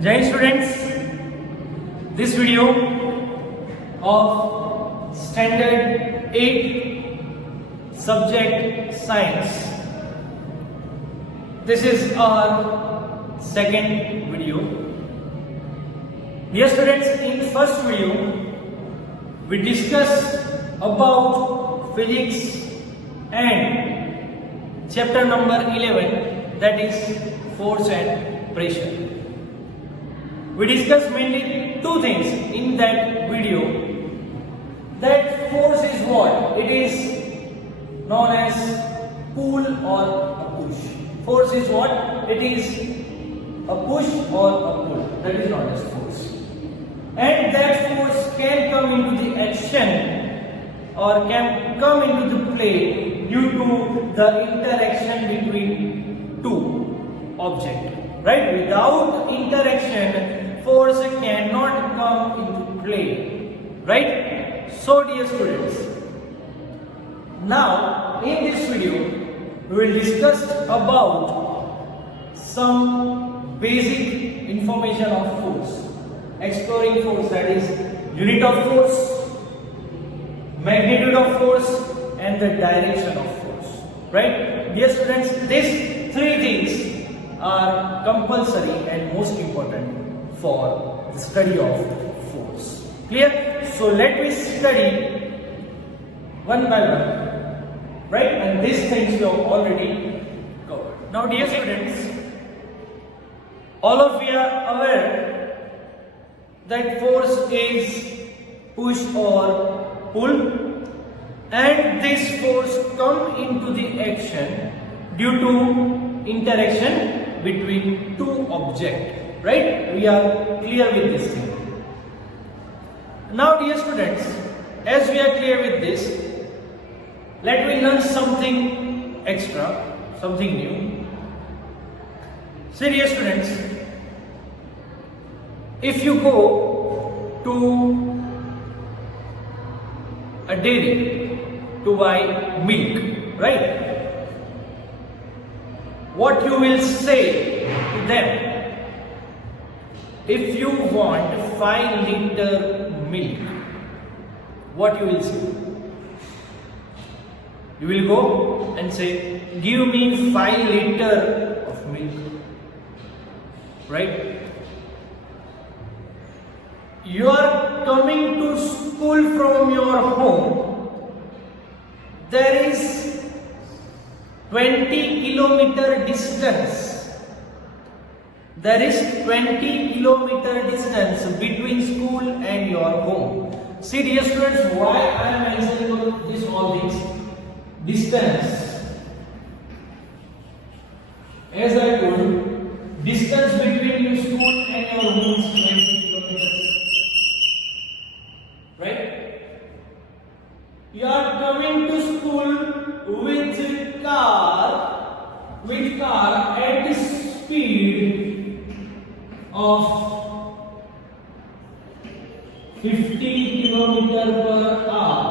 Jai students, this video of standard 8 subject science. This is our second video. Dear students, in first video we discussed about physics and chapter number 11, that is force and pressure. We discussed mainly two things in that video. That force is what? It is known as pull or a push. Force is what? It is a push or a pull. That is known as force. And that force can come into the action or can come into the play due to the interaction between two objects. Right? Without interaction, force cannot come into play. Right? So dear students, now in this video we will discuss about some basic information of force, exploring force, that is unit of force, magnitude of force and the direction of force. Right? Dear students, these three things are compulsory and most important for the study of force. Clear? So let me study one by one, right? And these things we have already covered. Now dear students, all of you are aware that force is push or pull, and this force come into the action due to interaction between two objects. Right? We are clear with this thing. Now dear students, as we are clear with this, let me learn something extra, something new. See dear students, if you go to a dairy to buy milk, right? What you will say to them? If you want 5 liter milk, what you will say? You will go and say, give me 5 liter of milk. Right? You are coming to school from your home. There is 20 kilometer distance. There is 20 kilometer distance between school and your home. See dear students, why I am mentioning all these distance. As I told, distance between your school and your home is 20 kilometers. Right? You are coming to school with car at the speed of 50 kilometers per hour.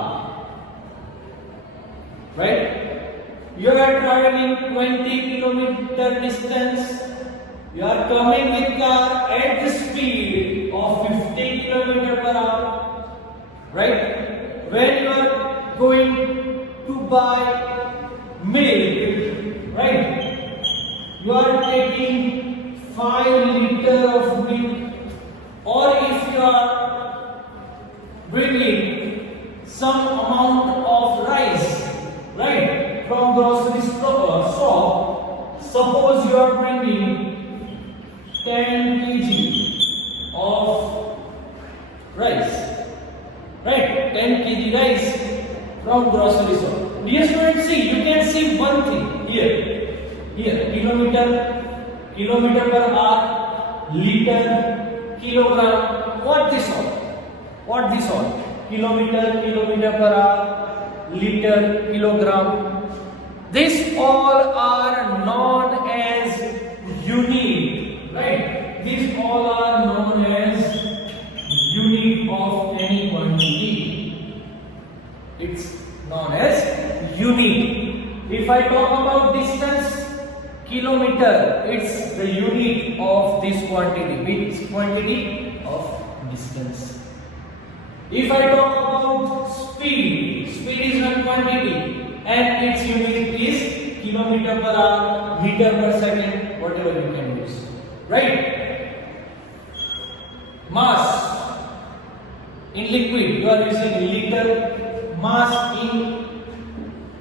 Right? You are traveling 20 kilometer distance. You are coming with car at the speed of 50 kilometers per hour. Right? When you are going to buy milk, right? You are taking 5 liter of milk, or if you are bringing some amount of rice, right, from grocery shop, suppose you are bringing 10 kg of rice, right, 10 kg rice from grocery shop. Dear students, see, you can see one thing here, kilometer per hour, liter, kilogram. What this all? Kilometer per hour, liter, kilogram. These all are known as unit, right? These all are known as unit of any quantity. It's known as unit. If I talk about distance, kilometer, it's the unit of this quantity. Which quantity? Of distance. If I talk about speed, speed is one quantity and its unit is kilometer per hour, meter per second, whatever you can use. Right? Mass. In liquid, you are using liter. Mass in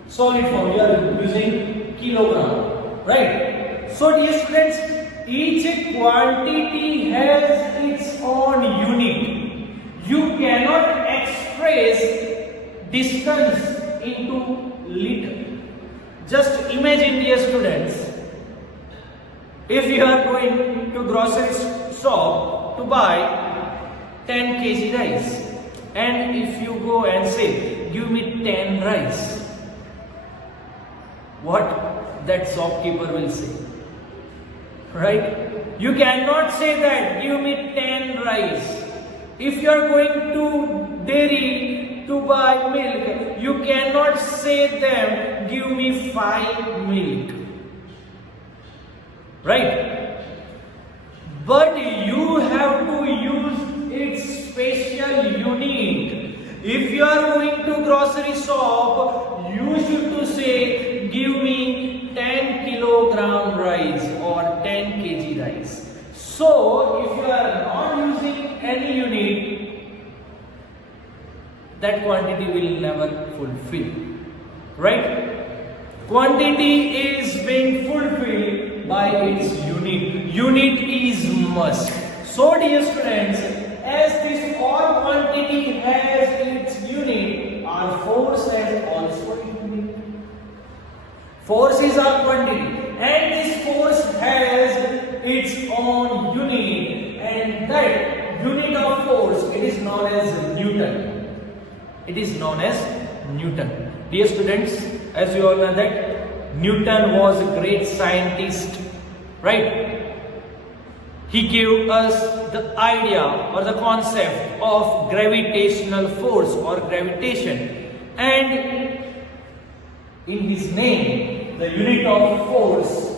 solid form, you are using kilogram. Right? So dear students, each quantity has its own unit. You cannot express distance into liter. Just imagine, dear students, if you are going to grocery shop to buy 10 kg rice, and if you go and say, give me 10 rice, what that shopkeeper will say? Right? You cannot say that, give me 10 rice. If you are going to dairy to buy milk, you cannot say them, give me 5 milk. Right? But you have to use its special unit. If you are going to grocery shop, you should to say, give me 10 kilogram rice or 10 kg rice. So, if you are not using any unit, that quantity will never fulfill. Right? Quantity is being fulfilled by its unit. Unit is must. So, dear students, as this all quantity has its unit, our force has also its unit. Force is our quantity, and this force has its own unit, and that unit of force, it is known as Newton. It is known as Newton. Dear students, as you all know that Newton was a great scientist, right? He gave us the idea or the concept of gravitational force or gravitation, and in his name, the unit of force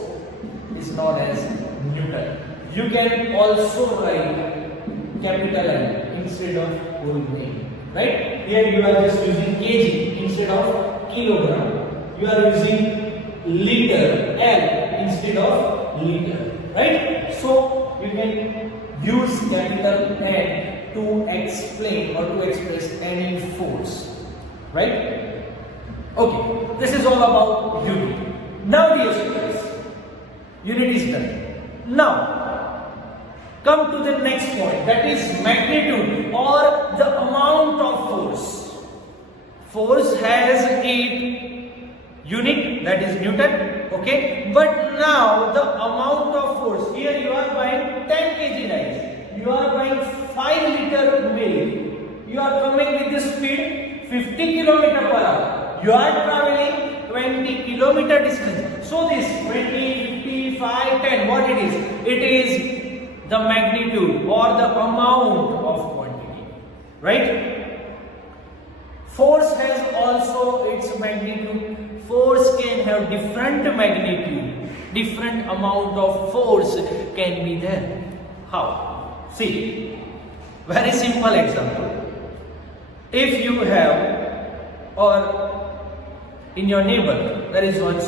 is known as Newton. You can also write capital N instead of whole name. Right? Here you are just using kg instead of kilogram. You are using liter, L instead of liter. Right? So you can use capital N to explain or to express any force. Right? Okay, this is all about unit. Now, dear students, unit is done. Now, come to the next point, that is magnitude or the amount of force. Force has a unit, that is Newton, okay? But now the amount of force, here you are buying 10 kg rice, you are buying 5 liter milk, you are coming with the speed 50 km per hour. You are traveling 20 kilometer distance. So this 20, 50, 5, 10, what it is? It is the magnitude or the amount of quantity. Right? Force has also its magnitude. Force can have different magnitude. Different amount of force can be there. How? See, very simple example. If you have, or in your neighbor, there is one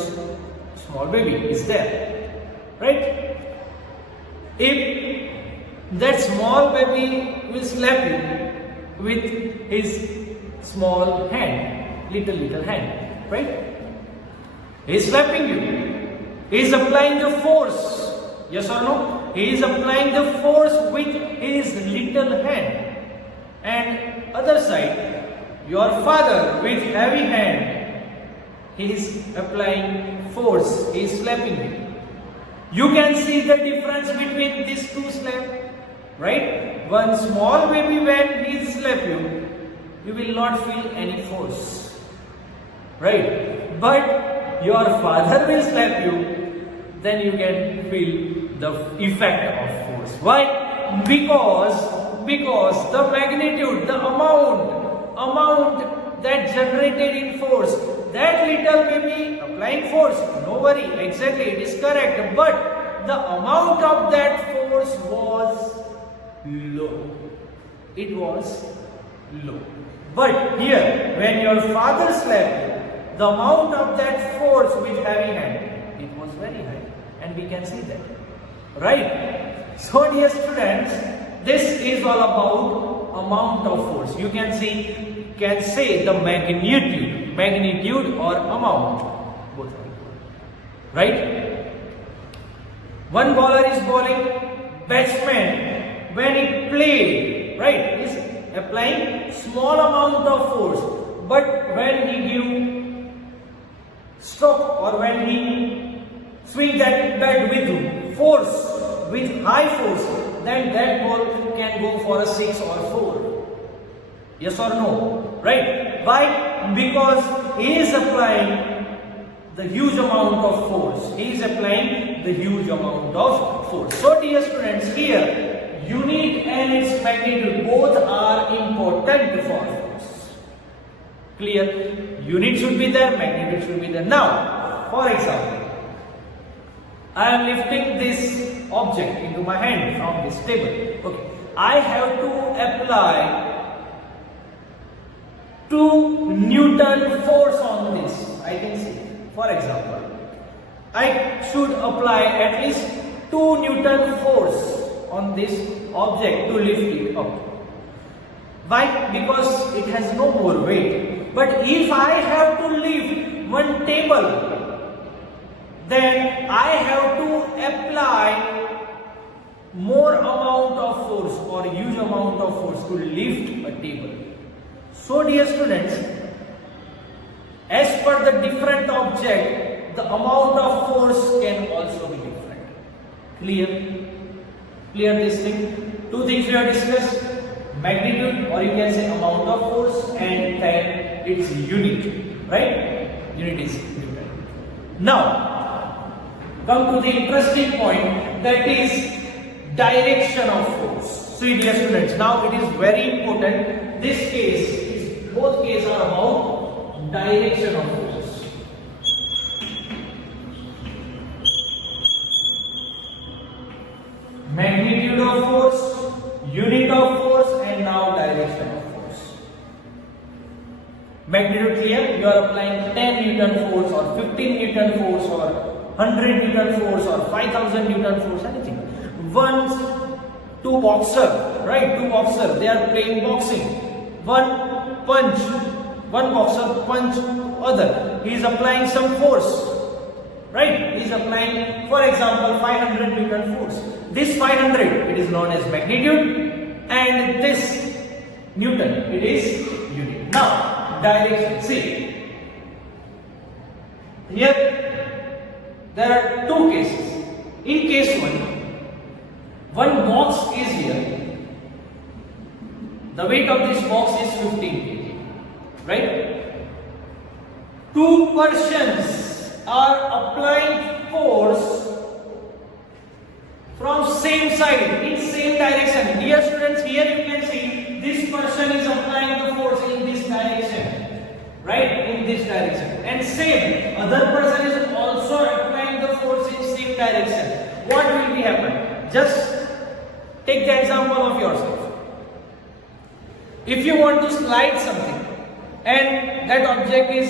small baby, is there, right? If that small baby will slap you with his small hand, little hand, right? He is slapping you. He is applying the force. Yes or no? He is applying the force with his little hand. And other side, your father with heavy hand, he is applying force, he is slapping you. You can see the difference between these two slap, right? One small baby, when he slap you, you will not feel any force, right? But your father will slap you, then you can feel the effect of force. Why? Because the magnitude, the amount that generated in force, that little baby applying force. No worry, exactly, it is correct. But the amount of that force was low. It was low. But here, when your father slapped you, the amount of that force with heavy hand, it was very high. And we can see that. Right? So dear students, this is all about amount of force. You can say the magnitude or amount. Both are equal. Right? One bowler is bowling, batsman, when he played, right, is applying small amount of force. But when he give stroke or when he swing that bat with force, with high force, then that ball can go for a 6 or 4. Yes or no? Right? Why? Because he is applying the huge amount of force. He is applying the huge amount of force. So dear students, here unit and its magnitude both are important for force. Clear? Unit should be there, magnitude should be there. Now, for example, I am lifting this object into my hand from this table. Okay. I have to apply 2 Newton force on this. I can see. For example, I should apply at least 2 Newton force on this object to lift it up. Why? Because it has no more weight. But if I have to lift one table, then I have to apply more amount of force or huge amount of force to lift a table. So dear students, as per the different object, the amount of force can also be different. Clear? Clear this thing? 2 things we have discussed: magnitude, or you can say amount of force, and then its unit. Right? Unit is Newton. Now, come to the interesting point, that is direction of force. See dear students, now it is very important. This case, both cases are about direction of force. Magnitude of force, unit of force, and now direction of force. Magnitude clear? You are applying 10 Newton force or 15 Newton force or 100 Newton force or 5000 Newton force, anything. Two boxer, right? 2 boxer, they are playing boxing. One boxer punch other. He is applying some force, right? He is applying, for example, 500 Newton force. This 500, it is known as magnitude, and this Newton, it is unit. Now, direction. See, here there are 2 cases. In case 1 box is here. The weight of this box is 15 kg, right? 2 persons are applying force from same side, in same direction. Dear students, here you can see this person is applying the force in this direction, right? In this direction. And same, other person is also applying the force in same direction. What will be happen? Just take the example of yourself. If you want to slide something and that object is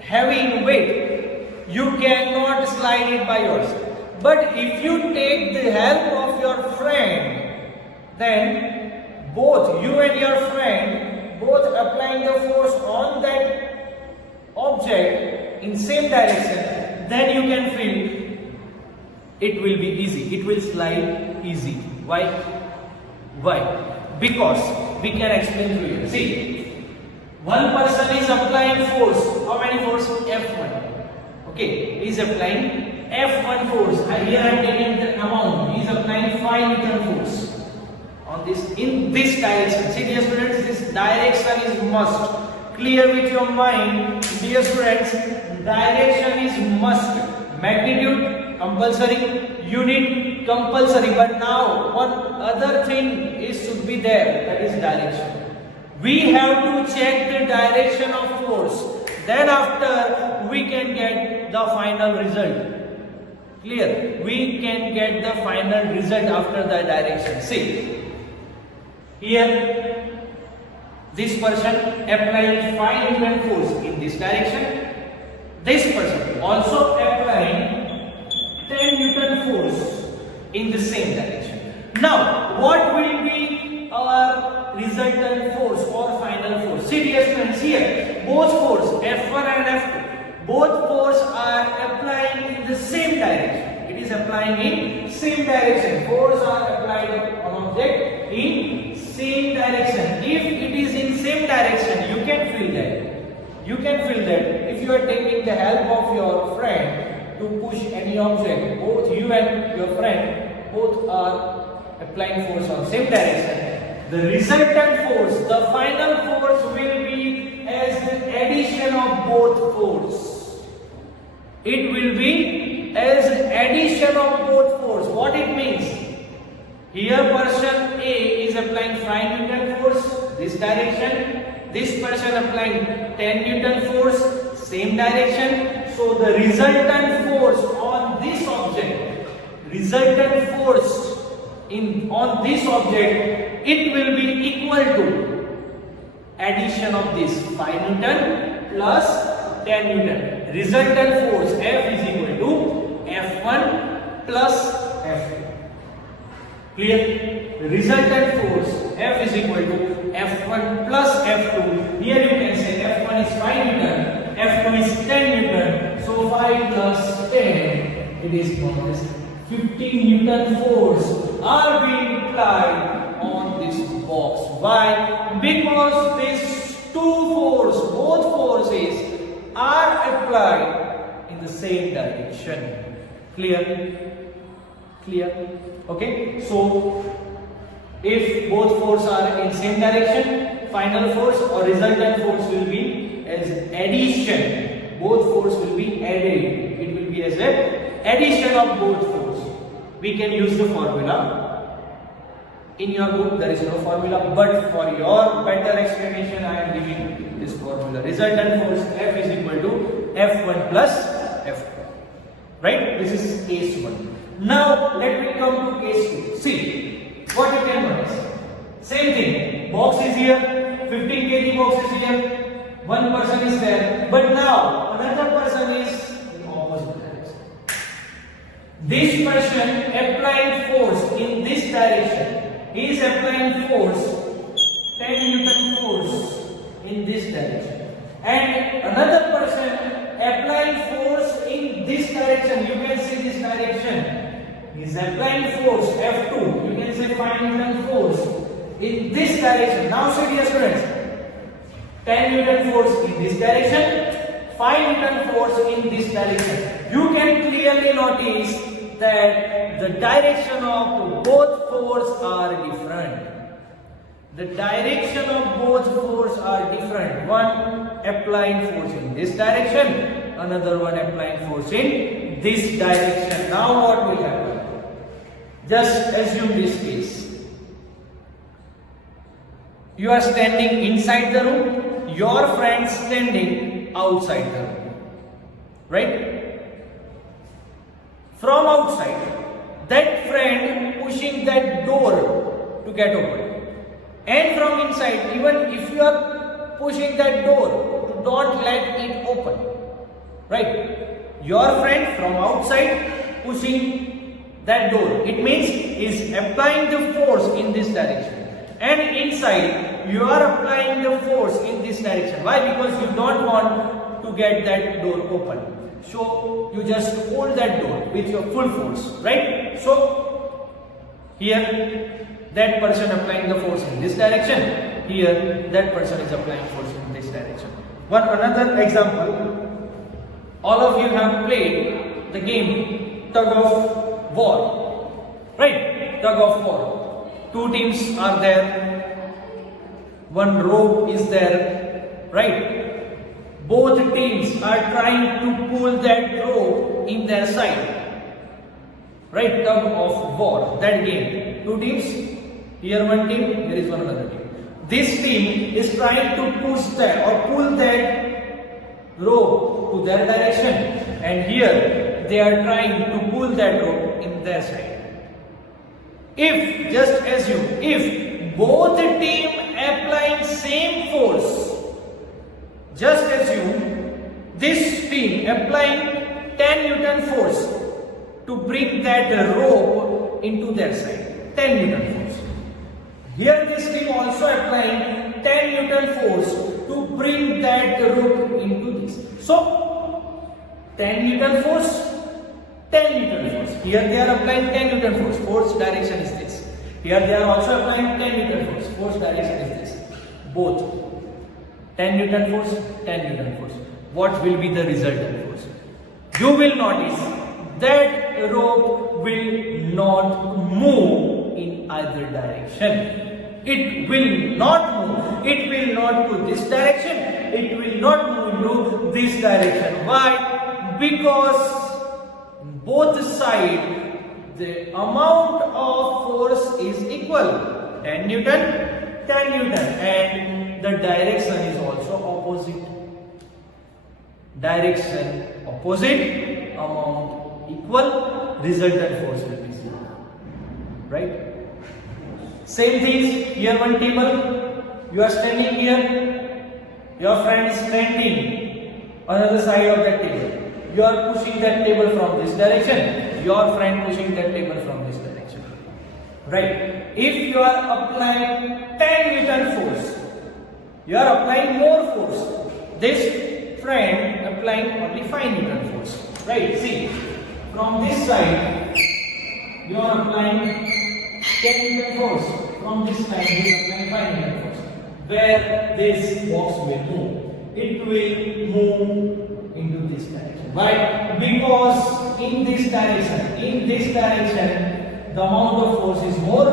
heavy in weight, you cannot slide it by yourself. But if you take the help of your friend, then both you and your friend both applying the force on that object in same direction, then you can feel it will be easy. It will slide easy. Why? Why? Because we can explain to you. See, one person is applying force. How many force? F1. Okay, he is applying F1 force. Here I am taking the amount. He is applying 5 Newton force on this in this direction. See, dear students, this direction is must. Clear with your mind, dear students. Direction is must. Magnitude compulsory, unit compulsory. But now one other thing should be there. That is direction. We have to check the direction of force. Then after we can get the final result. Clear? We can get the final result after the direction. See, here this person applying 5 Newton force in this direction. This person also applying 10 Newton force in the same direction. Now, what will be our resultant force or final force? See dear students, here both force F1 and F2, both force are applying in the same direction. It is applying in same direction. Force are applied on object in same direction. If it is in same direction, you can feel that. You can feel that if you are taking the help of your friend to push any object, both you and your friend both are applying force on same direction. The resultant force, the final force will be as the addition of both force. It will be as addition of both force. What it means? Here person A is applying 5 Newton force, this direction. This person applying 10 Newton force, same direction. So the resultant force on this object, on this object, it will be equal to addition of this 5 Newton plus 10 Newton. Resultant force F is equal to F1 plus F2. Clear? Resultant force F is equal to F1 plus F2. Here you can say F1 is 5 Newton, F2 is 10 Newton. So 5 plus 10, it is known as 15 Newton force are being applied on this box. Why? Because these both forces are applied in the same direction. Clear? Okay. So if both forces are in same direction, final force or resultant force will be as addition. Both force will be added. It will be as a addition of both force. We can use the formula. In your book there is no formula, but for your better explanation I am giving this formula. Resultant force F is equal to F1 plus F2. Right? This is case 1. Now let me come to case 2. See what you can notice. Same thing. Box is here. 15 kg box is here. One person is there. But now another person is in opposite direction. This person applying force in this direction. He is applying force 10 Newton force in this direction. And another person applying force in this direction. You can see this direction. He is applying force F2. You can say 5 Newton force in this direction. Now see dear students, 10 Newton force in this direction, 5 Newton force in this direction. You can clearly notice that the direction of both force are different. The direction of both force are different. One applying force in this direction, another one applying force in this direction. Now what will happen? Just assume this case. You are standing inside the room, your friend standing outside the room. Right? From outside, that friend pushing that door to get open. And from inside, even if you are pushing that door, don't let it open. Right? Your friend from outside pushing that door. It means is applying the force in this direction. And inside, you are applying the force in this direction. Why? Because you don't want to get that door open. So you just hold that door with your full force, right? So here that person applying the force in this direction, here that person is applying force in this direction. Another example, all of you have played the game tug of war, right? Tug of war. Two teams are there, one rope is there, right? Both teams are trying to pull that rope in their side. Right? Tug of war. That game. Two teams. Here one team. Here is one another team. This team is trying to push that or pull that rope to their direction, and here they are trying to pull that rope in their side. If, just assume, if both team applying same force, just assume this team applying 10 Newton force to bring that rope into their side, 10 Newton force. Here this team also applying 10 Newton force to bring that rope into this. So 10 Newton force, 10 Newton force. Here they are applying 10 Newton force. Force direction is this. Here they are also applying 10 Newton force. Force direction is this. Both 10 Newton force, 10 Newton force. What will be the resultant force? You will notice that rope will not move in either direction. It will not move. It will not to this direction. It will not move into this direction. Why? Because both sides the amount of force is equal. 10 Newton, 10 Newton, and the direction is also opposite. Direction opposite, amount equal, resultant force will be zero. Right? Same things, here one table, you are standing here, your friend is standing on the other side of that table. You are pushing that table from this direction, your friend pushing that table from this direction. Right? If you are applying 10 Newton force, you are applying more force. This friend applying only 5 Newton force. Right? See, from this side, you are applying 10 Newton force. From this side, you are applying 5 Newton force. Where this box will move, it will move into this direction. Why? Because in this direction, the amount of force is more.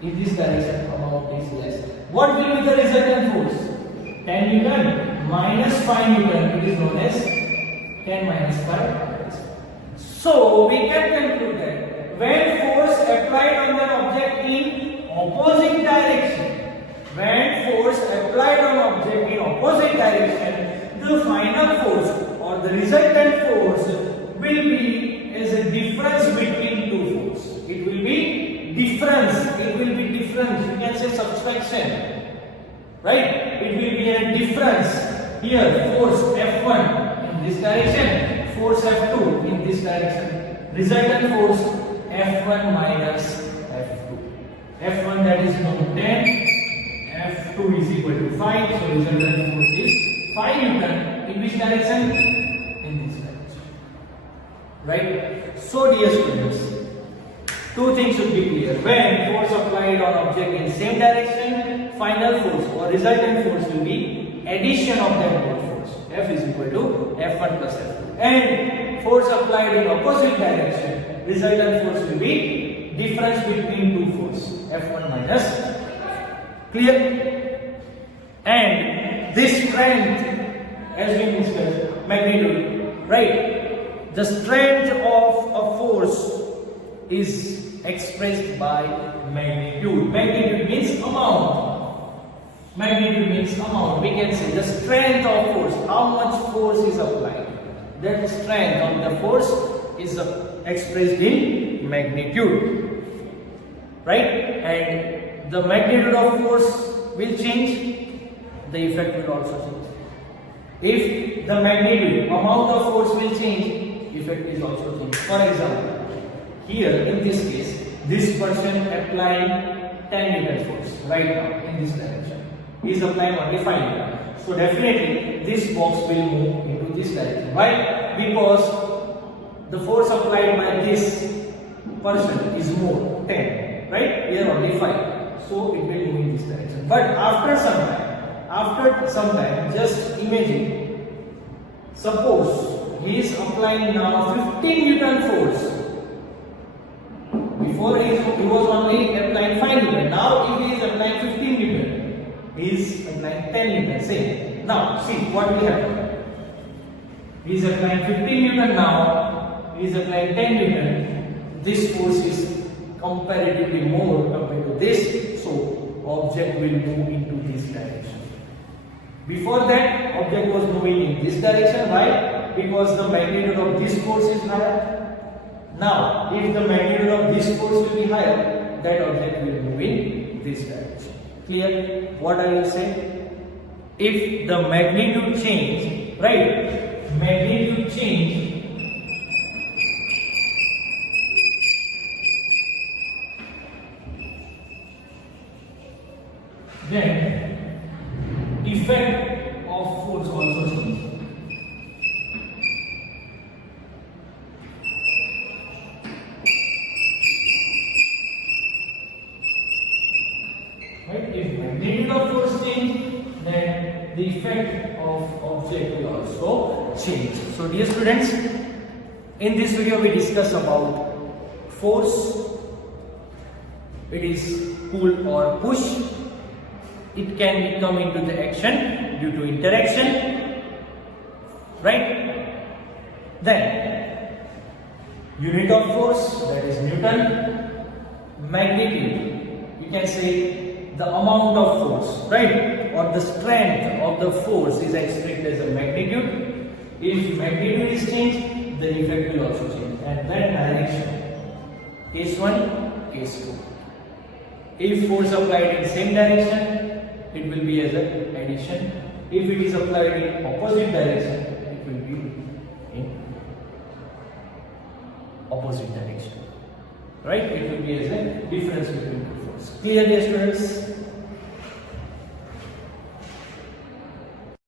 In this direction, amount is less. What will be the resultant force? 10 Newton minus 5 Newton. It is known as 10 minus 5. So we can conclude that when force applied on an object in opposite direction, the final force or the resultant force will be as a difference between two forces. It will be difference. You can say subtraction. Right? It will be a difference. Here, force F1 in this direction, force F2 in this direction. Resultant force F1 minus F2. F1 that is known 10. F2 is equal to 5, so resultant force is 5 Newton. In which direction? In this direction. Right? So dear students, two things should be clear. When force applied on object in same direction, final force or resultant force will be addition of that both force. F is equal to F1 plus F2. And force applied in opposite direction, resultant force will be difference between two forces. F1 minus F2. Clear? And this strength, as we discussed, magnitude, right? The strength of a force is expressed by magnitude. Magnitude means amount. Magnitude means amount. We can say the strength of force, how much force is applied. That strength of the force is expressed in magnitude. Right? And the magnitude of force will change, the effect will also change. If the magnitude, amount of force will change, effect is also changed. For example, here in this case, this person applying 10 Newton force right now in this direction. He is applying only 5 Newton. So definitely this box will move into this direction. Why? Because the force applied by this person is more, 10. Right? Here only 5. So it will move in this direction. But after some time, just imagine, suppose he is applying now 15 Newton force. Before he was only applying 5 Newton. Now if he is applying 15 Newton, he is applying 10 Newton. Same. Now see what will happen. He is applying 15 Newton now. He is applying 10 Newton. This force is comparatively more compared to this, so object will move into this direction. Before that, object was moving in this direction. Why? Because the magnitude of this force is higher. Now, if the magnitude of this force will be higher, that object will move in this direction. Clear? What I will say? If the magnitude change, right? Magnitude change. Then effect of force also change. Right? If magnitude of force change, then the effect of object will also change. So dear students, in this video we discuss about force. It is pull or push. It can come into the action due to interaction, right? Then unit of force, that is Newton. Magnitude, you can say the amount of force, right? Or the strength of the force is expressed as a magnitude. If magnitude is changed, the effect will also change. And then direction, case 1, case 2. If force applied in same direction, it will be as an addition. If it is applied in opposite direction, it will be in opposite direction. Right? It will be as a difference between two forces. Clear, dear students?